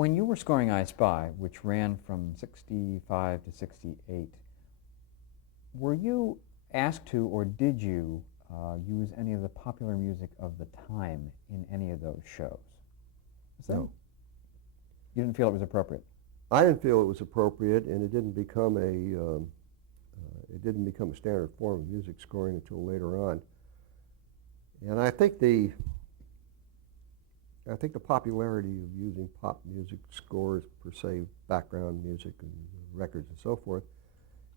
When you were scoring I Spy, which ran from 65 to 68, were you asked to, or did you use any of the popular music of the time in any of those shows? No. You didn't feel it was appropriate? I didn't feel it was appropriate, and it didn't become a standard form of music scoring until later on. And I think the popularity of using pop music scores, per se, background music and records and so forth,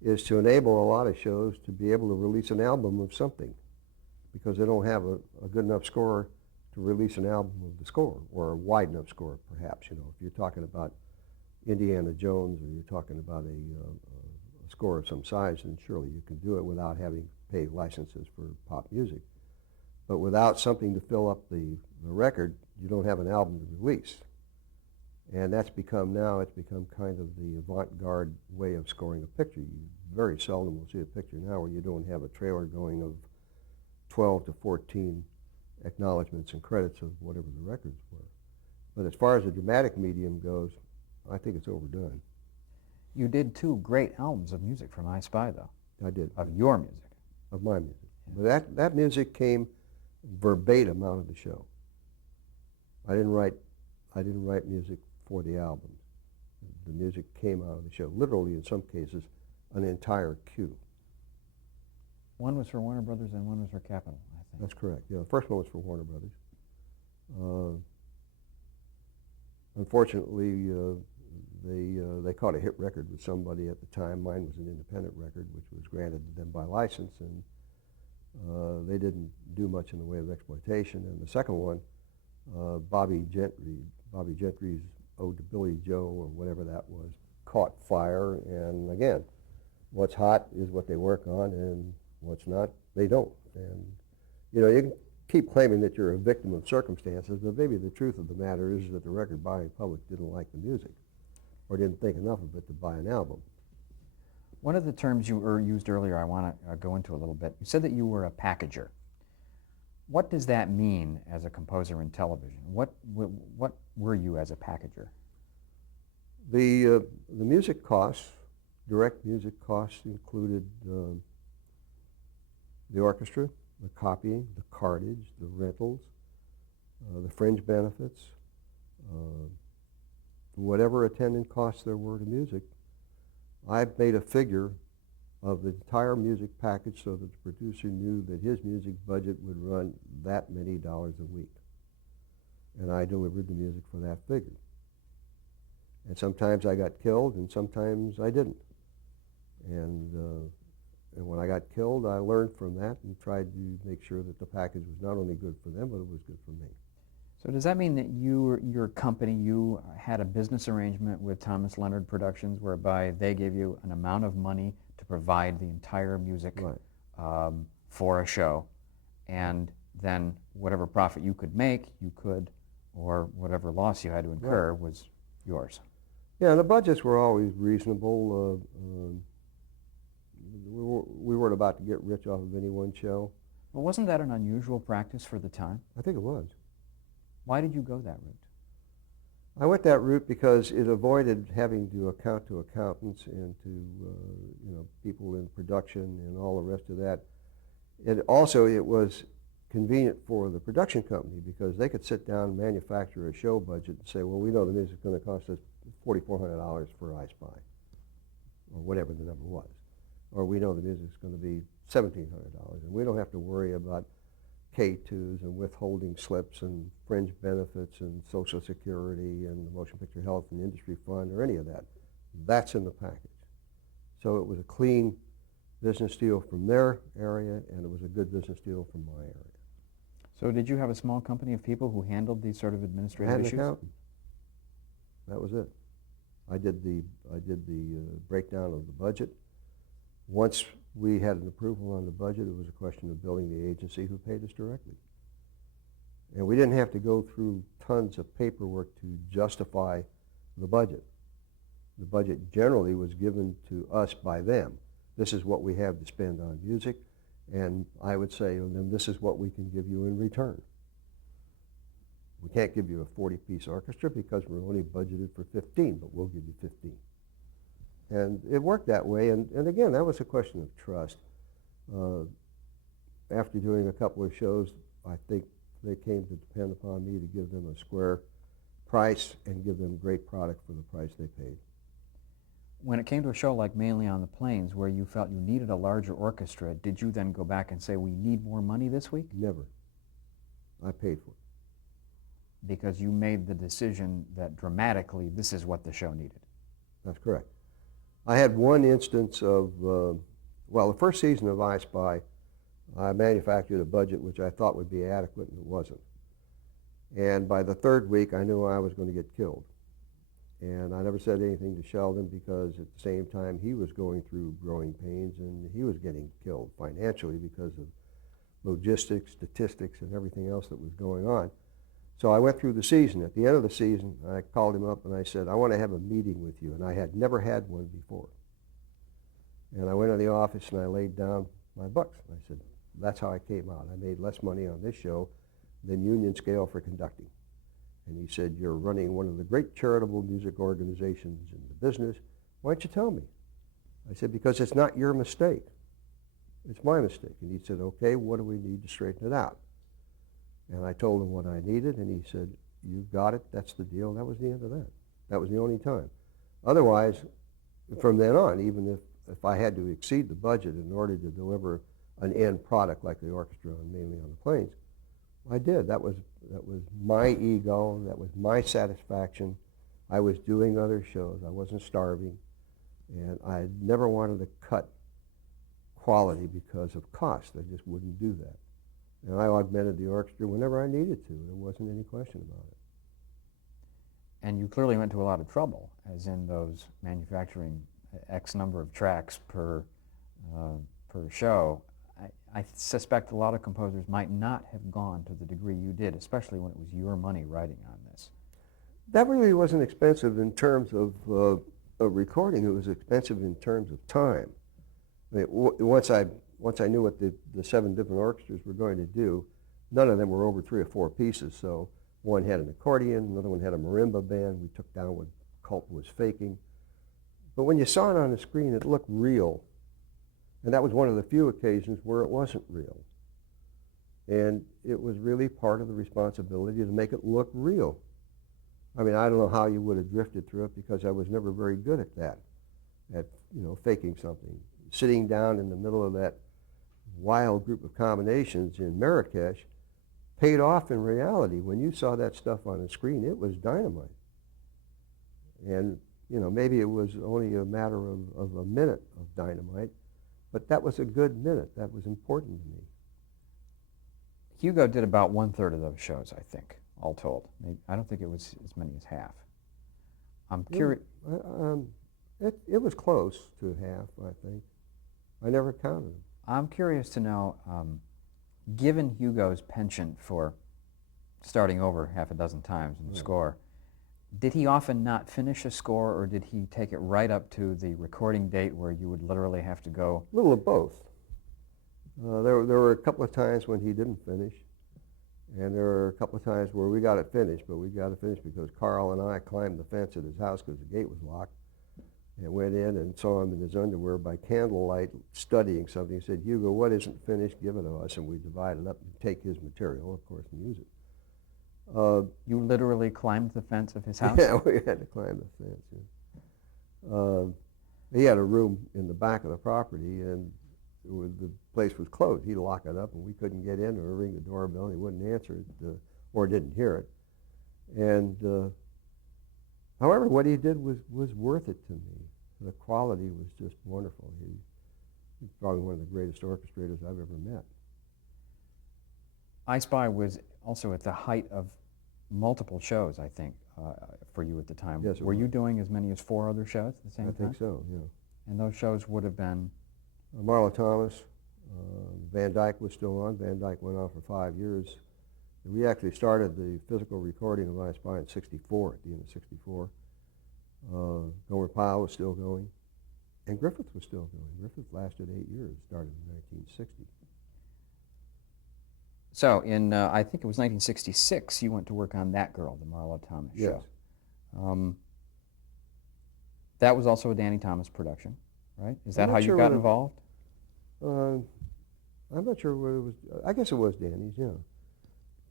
is to enable a lot of shows to be able to release an album of something, because they don't have a good enough score to release an album of the score, or a wide enough score, perhaps. You know, if you're talking about Indiana Jones, or you're talking about a score of some size, then surely you can do it without having to pay licenses for pop music. But without something to fill up the record, you don't have an album to release. And it's become kind of the avant-garde way of scoring a picture. You very seldom will see a picture now where you don't have a trailer going of 12 to 14 acknowledgments and credits of whatever the records were. But as far as the dramatic medium goes, I think it's overdone. You did 2 great albums of music from I Spy, though. I did. Of your music. Of my music. Yeah. But that music came verbatim out of the show. I didn't write music for the albums. The music came out of the show. Literally, in some cases, an entire cue. One was for Warner Brothers and one was for Capitol, I think. That's correct. Yeah, the first one was for Warner Brothers. Unfortunately, they caught a hit record with somebody at the time. Mine was an independent record, which was granted to them by license, and they didn't do much in the way of exploitation. And the second one, Bobby Gentry's Ode to Billy Joe, or whatever that was, caught fire. And again, what's hot is what they work on, and what's not, they don't. And you know, you can keep claiming that you're a victim of circumstances, but maybe the truth of the matter is that the record buying public didn't like the music, or didn't think enough of it to buy an album. One of the terms you used earlier I want to go into a little bit. You said that you were a packager. What does that mean as a composer in television? What were you as a packager? The music costs, direct music costs, included the orchestra, the copying, the cartage, the rentals, the fringe benefits, whatever attendant costs there were to music. I made a figure of the entire music package so that the producer knew that his music budget would run that many dollars a week. And I delivered the music for that figure. And sometimes I got killed, and sometimes I didn't. And when I got killed, I learned from that and tried to make sure that the package was not only good for them, but it was good for me. So does that mean that your company, you had a business arrangement with Thomas Leonard Productions whereby they gave you an amount of money to provide the entire music for a show, and then whatever profit you could make, or whatever loss you had to incur was yours? Yeah, the budgets were always reasonable. We weren't about to get rich off of any one show. Well, wasn't that an unusual practice for the time? I think it was. Why did you go that route? I went that route because it avoided having to account to accountants and to people in production and all the rest of that. It was convenient for the production company because they could sit down and manufacture a show budget and say, well, we know the music's going to cost us $4,400 for I Spy, or whatever the number was. Or we know the music's going to be $1,700, and we don't have to worry about K2s and withholding slips and fringe benefits and Social Security and the Motion Picture Health and Industry Fund or any of that. That's in the package. So it was a clean business deal from their area, and it was a good business deal from my area. So did you have a small company of people who handled these sort of administrative I had issues? an accountant. That was it. I did the breakdown of the budget. Once we had an approval on the budget, it was a question of billing the agency who paid us directly. And we didn't have to go through tons of paperwork to justify the budget. The budget generally was given to us by them. This is what we have to spend on music, and I would say to them, this is what we can give you in return. We can't give you a 40-piece orchestra because we're only budgeted for 15, but we'll give you 15. And it worked that way, and again, that was a question of trust. After doing a couple of shows, I think they came to depend upon me to give them a square price and give them great product for the price they paid. When it came to a show like Mainly on the Plains, where you felt you needed a larger orchestra, did you then go back and say, we need more money this week? Never. I paid for it. Because you made the decision that dramatically this is what the show needed. That's correct. I had one instance of, well, the first season of I Spy, I manufactured a budget which I thought would be adequate, and it wasn't. And by the third week, I knew I was going to get killed. And I never said anything to Sheldon because at the same time he was going through growing pains and he was getting killed financially because of logistics, statistics, and everything else that was going on. So I went through the season. At the end of the season, I called him up and I said, I want to have a meeting with you. And I had never had one before. And I went to the office and I laid down my books. I said, that's how I came out. I made less money on this show than union scale for conducting. And he said, you're running one of the great charitable music organizations in the business. Why don't you tell me? I said, because it's not your mistake. It's my mistake. And he said, okay, what do we need to straighten it out? And I told him what I needed, and he said, you got it, that's the deal. That was the end of that. That was the only time. Otherwise, from then on, even if I had to exceed the budget in order to deliver an end product like the orchestra on Mainly on the Plains, I did. That was my ego. That was my satisfaction. I was doing other shows. I wasn't starving. And I never wanted to cut quality because of cost. I just wouldn't do that. And I augmented the orchestra whenever I needed to. There wasn't any question about it. And you clearly went to a lot of trouble, as in those manufacturing X number of tracks per show. I suspect a lot of composers might not have gone to the degree you did, especially when it was your money writing on this. That really wasn't expensive in terms of recording. It was expensive in terms of time. I mean, once I knew what the 7 different orchestras were going to do, none of them were over 3 or 4 pieces. So one had an accordion, another one had a marimba band. We took down what Culp was faking. But when you saw it on the screen, it looked real. And that was one of the few occasions where it wasn't real. And it was really part of the responsibility to make it look real. I mean, I don't know how you would have drifted through it because I was never very good at that, at, faking something. Sitting down in the middle of that wild group of combinations in Marrakesh paid off in reality. When you saw that stuff on the screen, it was dynamite. And, maybe it was only a matter of a minute of dynamite, but that was a good minute. That was important to me. Hugo did about 1/3 of those shows, I think, all told. I don't think it was as many as half. I'm curious. It was close to half, I think. I never counted them. I'm curious to know, given Hugo's penchant for starting over half a dozen times in the score, did he often not finish a score, or did he take it right up to the recording date where you would literally have to go? A little of both. There were a couple of times when he didn't finish, and there were a couple of times where we got it finished, but we got it finished because Carl and I climbed the fence at his house because the gate was locked, and went in and saw him in his underwear by candlelight studying something. He said, Hugo, what isn't finished, give it to us, and we divided up and take his material, of course, and use it. You literally climbed the fence of his house? Yeah, we had to climb the fence. Yeah. He had a room in the back of the property, and the place was closed. He'd lock it up, and we couldn't get in or ring the doorbell. He wouldn't answer it or didn't hear it. And however, what he did was worth it to me. The quality was just wonderful. He's probably one of the greatest orchestrators I've ever met. I Spy was also at the height of multiple shows, I think, for you at the time. Yes, Were you doing as many as 4 other shows at the same time? I think so, yeah. And those shows would have been? Marla Thomas, Van Dyke was still on. Van Dyke went on for 5 years. We actually started the physical recording of I Spy in '64, at the end of '64. Gomer Pyle was still going, and Griffith was still going. Griffith lasted 8 years, started in 1960. So in, I think it was 1966, you went to work on That Girl, the Marlo Thomas Yes. show. Um, that was also a Danny Thomas production, right? Is I'm that how not you sure got whether, involved? I'm not sure whether it was, I guess it was Danny's, yeah.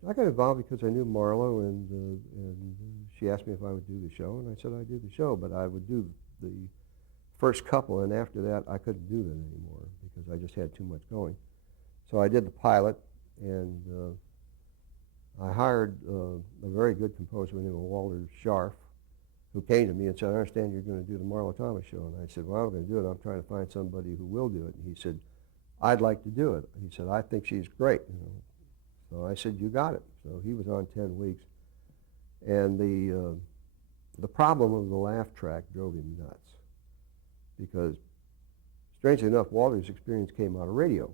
I got involved because I knew Marlo, and she asked me if I would do the show, and I said I'd do the show, but I would do the first couple, and after that I couldn't do that anymore because I just had too much going. So I did the pilot, and I hired a very good composer named Walter Scharf, who came to me and said, I understand you're going to do the Marlo Thomas show. And I said, well, I'm going to do it. I'm trying to find somebody who will do it. And he said, I'd like to do it. He said, I think she's great. You know. So I said, you got it. So he was on 10 weeks. And the problem of the laugh track drove him nuts because, strangely enough, Walter's experience came out of radio.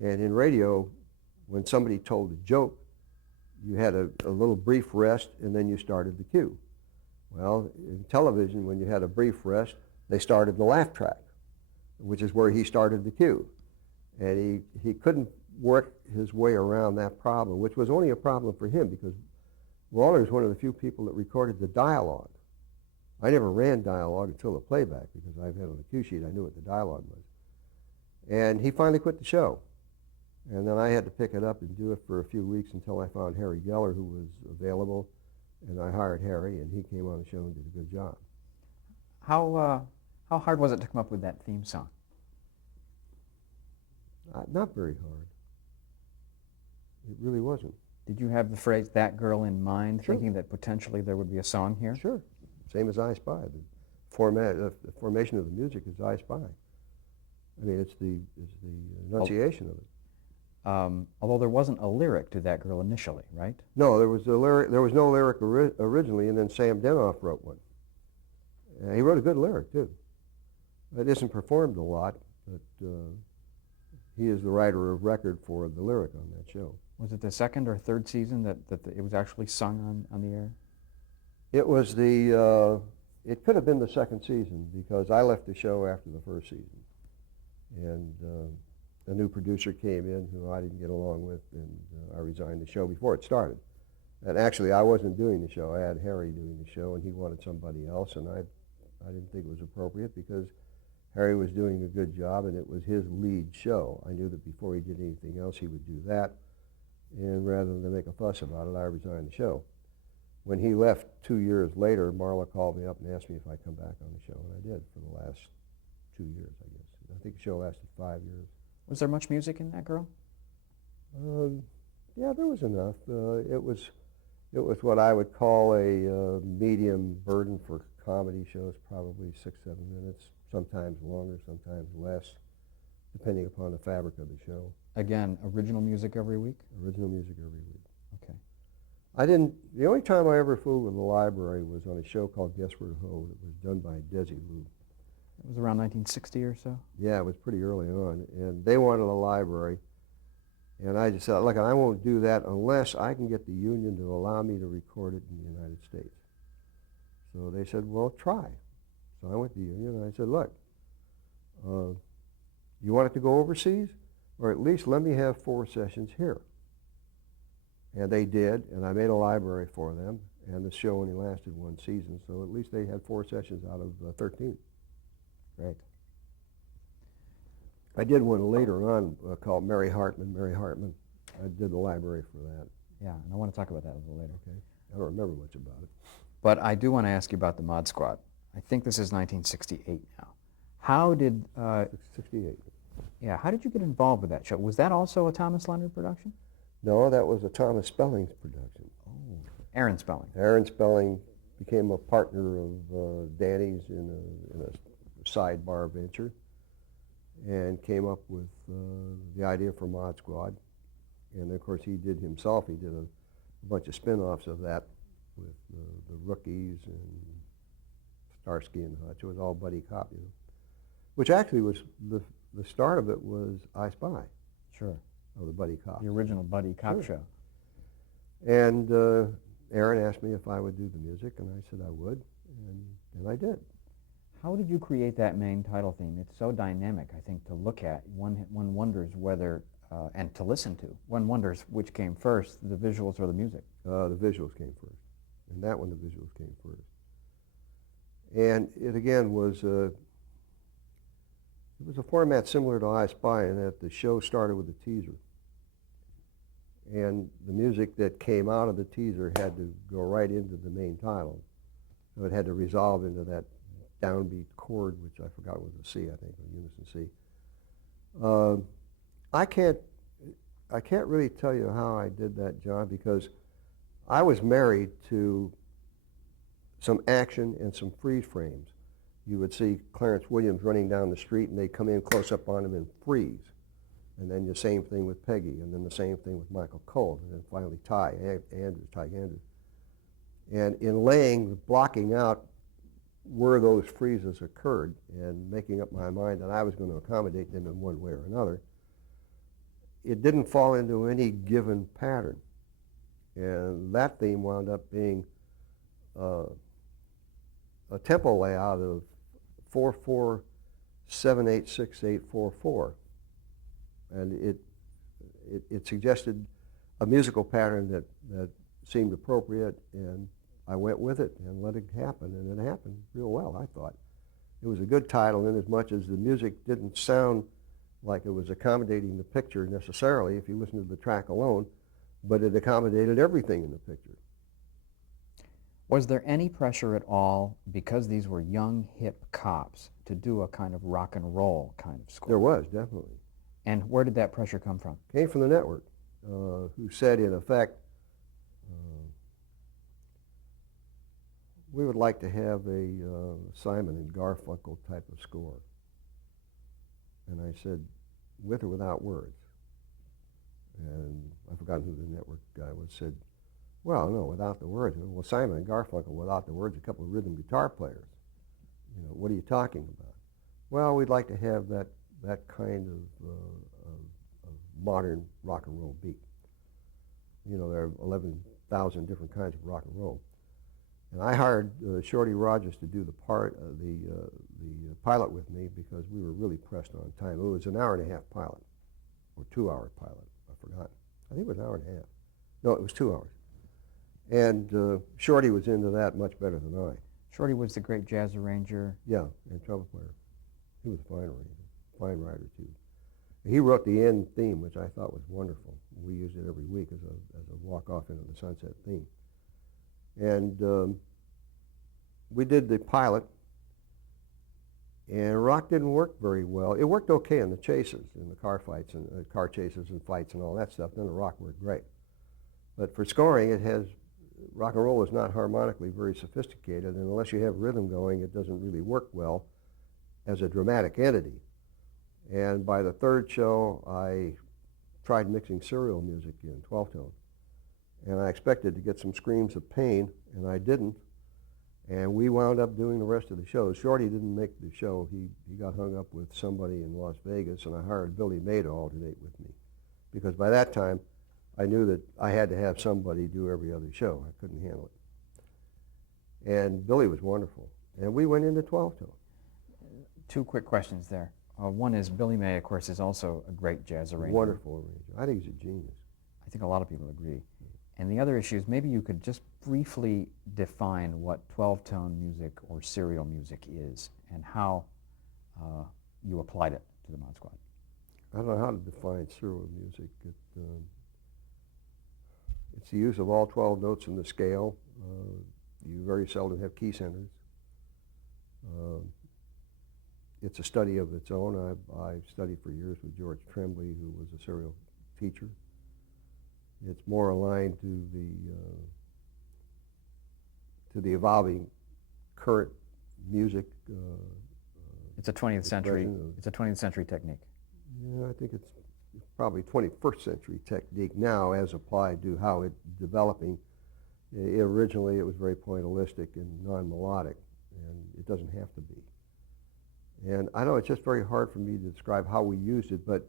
And in radio, when somebody told a joke, you had a little brief rest, and then you started the cue. Well, in television, when you had a brief rest, they started the laugh track, which is where he started the cue. And he couldn't work his way around that problem, which was only a problem for him because Walter is one of the few people that recorded the dialogue. I never ran dialogue until the playback because I've had on the cue sheet, I knew what the dialogue was. And he finally quit the show. And then I had to pick it up and do it for a few weeks until I found Harry Geller, who was available, and I hired Harry, and he came on the show and did a good job. How hard was it to come up with that theme song? Not very hard. It really wasn't. Did you have the phrase "that girl" in mind, Sure. thinking that potentially there would be a song here? Sure. Same as I Spy. The formation of the music is I Spy. I mean, it's the enunciation of it. Although there wasn't a lyric to That Girl initially, right? No, there was no lyric originally, and then Sam Denoff wrote one. He wrote a good lyric too. It isn't performed a lot, but he is the writer of record for the lyric on that show. Was it the second or third season that it was actually sung on the air? It was it could have been the second season because I left the show after the first season, and a new producer came in who I didn't get along with, and I resigned the show before it started. And actually, I wasn't doing the show. I had Harry doing the show, and he wanted somebody else, and I didn't think it was appropriate because Harry was doing a good job, and it was his lead show. I knew that before he did anything else, he would do that, and rather than make a fuss about it, I resigned the show. When he left 2 years later, Marla called me up and asked me if I'd come back on the show, and I did for the last 2 years, I guess. I think the show lasted 5 years. Was there much music in That Girl? Yeah, there was enough. It was what I would call a medium burden for comedy shows, probably 6-7 minutes, sometimes longer, sometimes less, depending upon the fabric of the show. Again, original music every week? Original music every week. Okay. The only time I ever fooled with the library was on a show called Guess Where to Ho that was done by Desi Lou. It was around 1960 or so? Yeah, it was pretty early on, and they wanted a library, and I just said, look, I won't do that unless I can get the union to allow me to record it in the United States. So they said, well, try. So I went to the union, and I said, look, you want it to go overseas? Or at least let me have 4 sessions here. And they did, and I made a library for them, and the show only lasted 1 season, so at least they had 4 sessions out of 13. Great. I did one later on called Mary Hartman. I did the library for that. Yeah, and I want to talk about that a little later. Okay. I don't remember much about it. But I do want to ask you about the Mod Squad. I think this is 1968 now. How did 68. Yeah, how did you get involved with that show? Was that also a Thomas Leonard production? No, that was a Thomas Spelling's production. Oh, Aaron Spelling. Aaron Spelling became a partner of Danny's in a sidebar venture, and came up with the idea for Mod Squad. And of course he did himself. He did a bunch of spin-offs of that with the Rookies and Starsky and Hutch. It was all buddy cop, you know. Which actually was the start of it was I Spy. Sure. Of the buddy cop. The original buddy cop Sure. show. And Aaron asked me if I would do the music, and I said I would, and I did. How did you create that main title theme? It's so dynamic, I think, to look at. One wonders whether and to listen to. One wonders which came first, the visuals or the music. The visuals came first. And that one, the visuals came first. And it again was it was a format similar to I Spy in that the show started with a teaser. And the music that came out of the teaser had to go right into the main title. So it had to resolve into that downbeat chord, which I forgot was a C, I think, a unison C. I can't really tell you how I did that, John, because I was married to some action and some freeze frames. You would see Clarence Williams running down the street, and they'd come in close up on him and freeze. And then the same thing with Peggy, and then the same thing with Michael Cole, and then finally Ty Andrews. And in blocking out where those freezes occurred and making up my mind that I was going to accommodate them in one way or another, it didn't fall into any given pattern. And that theme wound up being a tempo layout of 4/4-7/8-6/8-4/4. And it suggested a musical pattern that seemed appropriate, and I went with it and let it happen, and it happened real well, I thought. It was a good title in as much as the music didn't sound like it was accommodating the picture necessarily if you listen to the track alone, but it accommodated everything in the picture. Was there any pressure at all, because these were young, hip cops, to do a kind of rock and roll kind of score? There was, definitely. And where did that pressure come from? Came from the network, who said, in effect, we would like to have a Simon and Garfunkel type of score. And I said, with or without words? And I forgot who the network guy was, said, well, no, without the words. Well, Simon and Garfunkel without the words, a couple of rhythm guitar players. You know, what are you talking about? Well, we'd like to have that kind of modern rock and roll beat. You know, there are 11,000 different kinds of rock and roll. And I hired Shorty Rogers to do the pilot with me because we were really pressed on time. It was an hour-and-a-half pilot, or 2-hour pilot. I forgot. I think it was an hour and a half. No, it was 2 hours. And Shorty was into that much better than I. Shorty was the great jazz arranger. Yeah, and trumpet player. He was a fine arranger, fine writer too. He wrote the end theme, which I thought was wonderful. We used it every week as a walk-off into the sunset theme. And we did the pilot, and rock didn't work very well. It worked okay in the chases, in the car fights and car chases and fights and all that stuff. Then the rock worked great. But for scoring, rock and roll is not harmonically very sophisticated, and unless you have rhythm going, it doesn't really work well as a dramatic entity. And by the third show, I tried mixing serial music in 12-tone. And I expected to get some screams of pain, and I didn't. And we wound up doing the rest of the show. Shorty didn't make the show. He got hung up with somebody in Las Vegas, and I hired Billy May to alternate with me. Because by that time, I knew that I had to have somebody do every other show. I couldn't handle it. And Billy was wonderful. And we went into 12-tone. Two quick questions there. One is Billy May, of course, is also a great jazz arranger. Wonderful arranger. I think he's a genius. I think a lot of people agree. And the other issue is maybe you could just briefly define what 12-tone music or serial music is and how you applied it to the Mod Squad. I don't know how to define serial music. It's the use of all 12 notes in the scale. You very seldom have key centers. It's a study of its own. I've studied for years with George Tremblay, who was a serial teacher. It's more aligned to the evolving current music. It's a 20th century. It's a 20th century technique. Yeah, I think it's probably 21st century technique now, as applied to how it's developing. Originally, it was very pointillistic and non-melodic, and it doesn't have to be. And I know it's just very hard for me to describe how we used it, but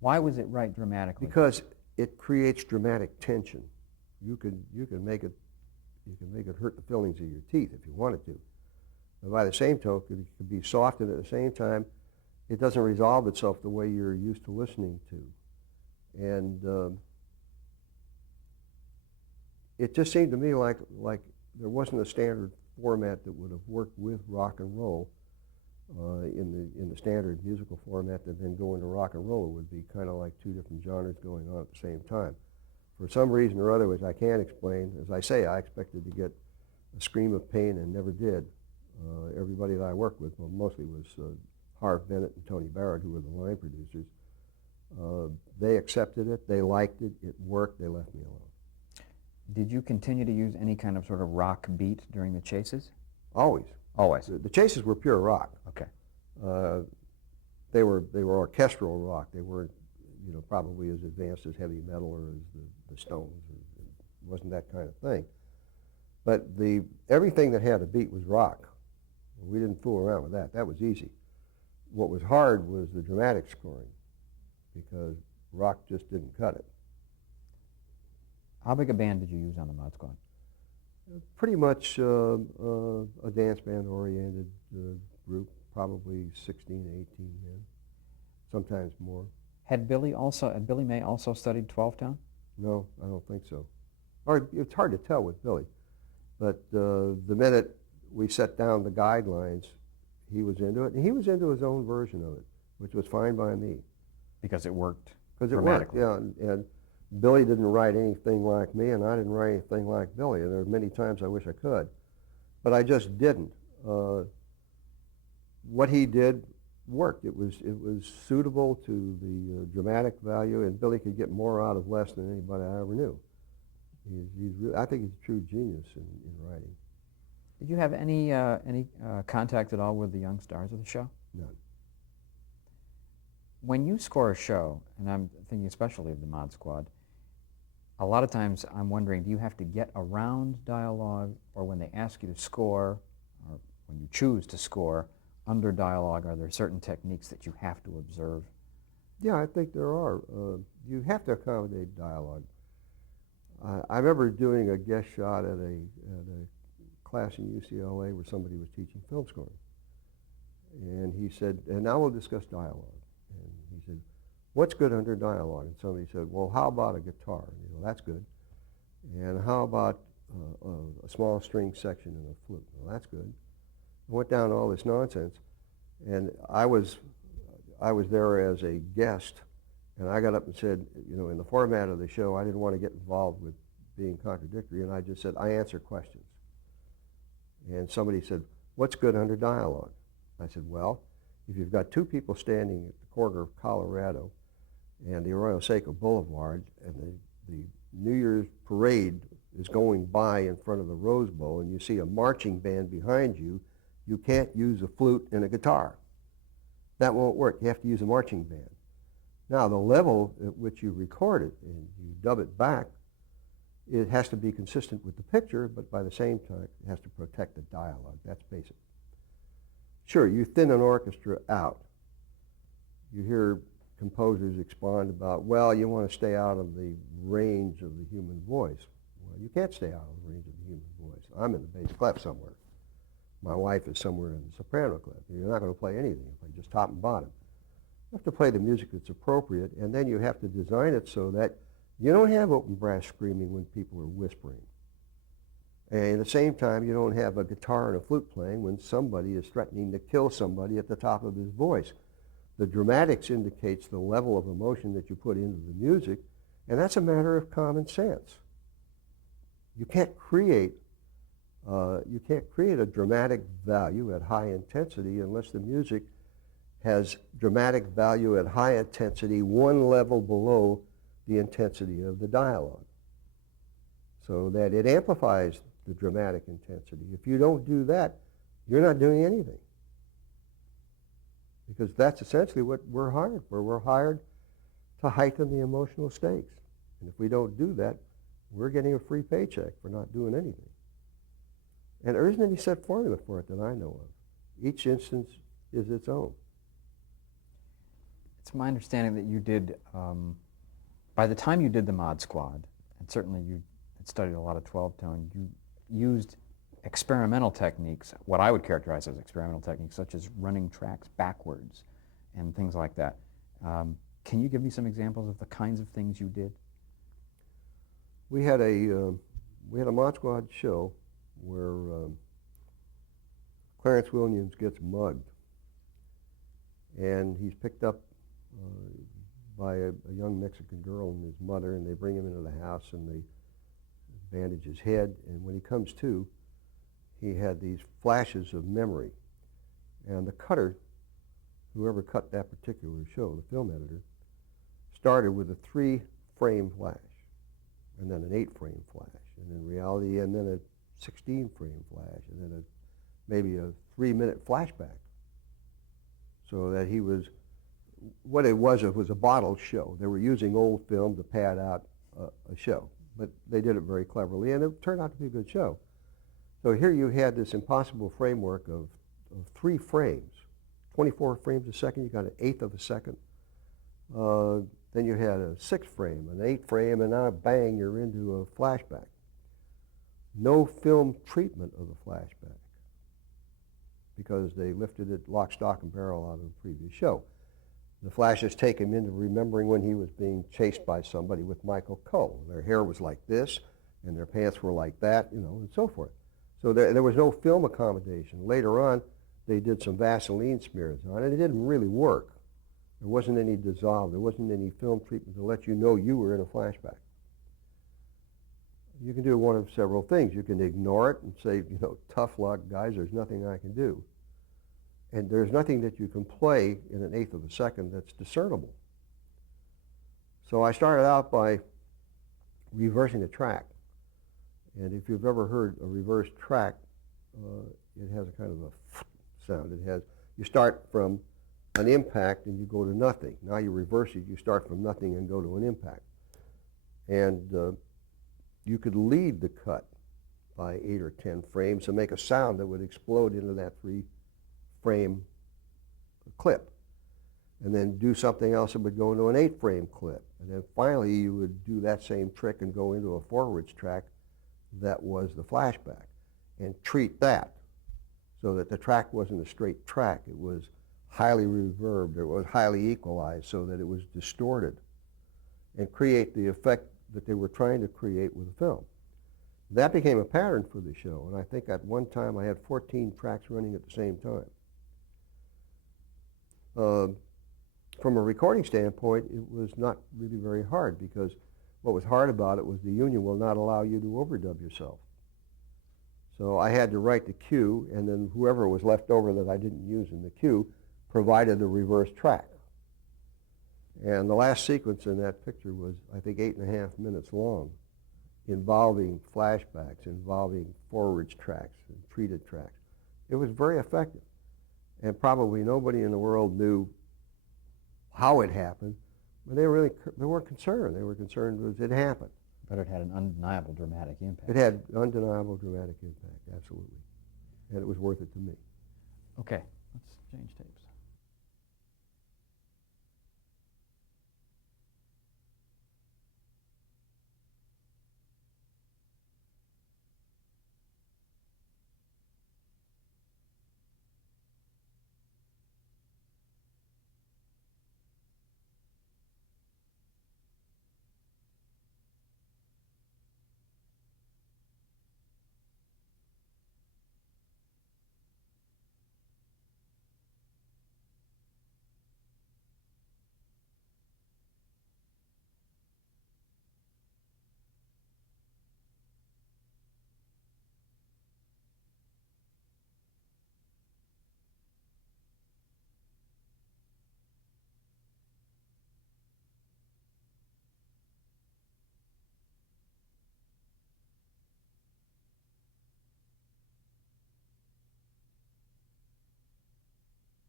why was it right dramatically? Because it creates dramatic tension. You can make it hurt the fillings of your teeth if you wanted to. But by the same token, it can be soft, and at the same time, it doesn't resolve itself the way you're used to listening to. And it just seemed to me like there wasn't a standard format that would have worked with rock and roll in the standard musical format, that then go into rock and roll. It would be kind of like two different genres going on at the same time. For some reason or other, which I can't explain, as I say, I expected to get a scream of pain and never did. Everybody that I worked with, well, mostly was Harv Bennett and Tony Barrett, who were the line producers. They accepted it, they liked it, it worked, they left me alone. Did you continue to use any kind of sort of rock beat during the chases? Always. Always. The chases were pure rock. Okay. They were orchestral rock. They weren't, probably as advanced as heavy metal or as the Stones. It wasn't that kind of thing. But everything that had a beat was rock. We didn't fool around with that. That was easy. What was hard was the dramatic scoring, because rock just didn't cut it. How big a band did you use on the Mod Squad? Pretty much a dance band oriented group, probably 16, 18 men, sometimes more. Had Billy May also studied 12-tone? No, I don't think so. Or it's hard to tell with Billy, but the minute we set down the guidelines, he was into it, and he was into his own version of it, which was fine by me. Because it worked. Because it worked, yeah. And Billy didn't write anything like me, and I didn't write anything like Billy. And there were many times I wish I could, but I just didn't. What he did worked. It was suitable to the dramatic value, and Billy could get more out of less than anybody I ever knew. I think he's a true genius in writing. Did you have any contact at all with the young stars of the show? None. When you score a show, and I'm thinking especially of the Mod Squad, a lot of times I'm wondering, do you have to get around dialogue, or when they ask you to score, or when you choose to score under dialogue, are there certain techniques that you have to observe? Yeah, I think there are. You have to accommodate dialogue. I remember doing a guest shot at a class in UCLA where somebody was teaching film scoring. And he said, and now we'll discuss dialogue. And he said, what's good under dialogue? And somebody said, well, how about a guitar? That's good. And how about a small string section and a flute? Well, that's good. I went down all this nonsense, and I was there as a guest, and I got up and said, in the format of the show, I didn't want to get involved with being contradictory, and I just said, I answer questions. And somebody said, what's good under dialogue? I said, well, if you've got two people standing at the corner of Colorado and the Arroyo Seco Boulevard, and the New Year's parade is going by in front of the Rose Bowl, and you see a marching band behind you, you can't use a flute and a guitar. That won't work. You have to use a marching band. Now, the level at which you record it and you dub it back, it has to be consistent with the picture, but by the same time, it has to protect the dialogue. That's basic. Sure, you thin an orchestra out. You hear composers expound about, well, you want to stay out of the range of the human voice. Well, you can't stay out of the range of the human voice. I'm in the bass clef somewhere. My wife is somewhere in the soprano clef. You're not going to play anything. You play just top and bottom. You have to play the music that's appropriate, and then you have to design it so that you don't have open brass screaming when people are whispering. And at the same time, you don't have a guitar and a flute playing when somebody is threatening to kill somebody at the top of his voice. The dramatics indicates the level of emotion that you put into the music, and that's a matter of common sense. You can't create a dramatic value at high intensity unless the music has dramatic value at high intensity, one level below the intensity of the dialogue, so that it amplifies the dramatic intensity. If you don't do that, you're not doing anything. Because that's essentially what we're hired for. We're hired to heighten the emotional stakes. And if we don't do that, we're getting a free paycheck for not doing anything. And there isn't any set formula for it that I know of. Each instance is its own. It's my understanding that you did, by the time you did the Mod Squad, and certainly you had studied a lot of 12-tone, you used experimental techniques, what I would characterize as experimental techniques, such as running tracks backwards and things like that. Can you give me some examples of the kinds of things you did? We had a Mod Squad show where Clarence Williams gets mugged, and he's picked up by a young Mexican girl and his mother, and they bring him into the house and they bandage his head, and when he comes to, he had these flashes of memory. And the cutter, whoever cut that particular show, the film editor, started with a 3-frame flash, and then an 8-frame flash, and in reality, and then a 16-frame flash, and then maybe a 3-minute flashback. So that he was, what it was a bottle show. They were using old film to pad out a show, but they did it very cleverly, and it turned out to be a good show. So here you had this impossible framework of 3 frames, 24 frames a second. You got an 1/8 of a second. Then you had a 6-frame, an 8-frame, and now bang, you're into a flashback. No film treatment of the flashback because they lifted it lock, stock, and barrel out of the previous show. The flashes take him into remembering when he was being chased by somebody with Michael Coe. Their hair was like this, and their pants were like that, and so forth. So there was no film accommodation. Later on, they did some Vaseline smears on it. It didn't really work. There wasn't any dissolve. There wasn't any film treatment to let you know you were in a flashback. You can do one of several things. You can ignore it and say, tough luck, guys, there's nothing I can do. And there's nothing that you can play in an 1/8 of a second that's discernible. So I started out by reversing a track. And if you've ever heard a reverse track, it has a kind of a sound. You start from an impact and you go to nothing. Now you reverse it, you start from nothing and go to an impact. And you could lead the cut by 8 or 10 frames and make a sound that would explode into that 3-frame clip. And then do something else that would go into an 8-frame clip. And then finally you would do that same trick and go into a forwards track that was the flashback, and treat that so that the track wasn't a straight track. It was highly reverbed, it was highly equalized so that it was distorted, and create the effect that they were trying to create with the film. That became a pattern for the show, and I think at one time I had 14 tracks running at the same time. From a recording standpoint, it was not really very hard because what was hard about it was the union will not allow you to overdub yourself. So I had to write the cue, and then whoever was left over that I didn't use in the cue provided the reverse track. And the last sequence in that picture was, I think, 8.5 minutes long, involving flashbacks, involving forwards tracks and treated tracks. It was very effective. And probably nobody in the world knew how it happened, but they weren't concerned. They were concerned with it happened. But it had an undeniable dramatic impact. It had undeniable dramatic impact, absolutely. And it was worth it to me. Okay, let's change tapes.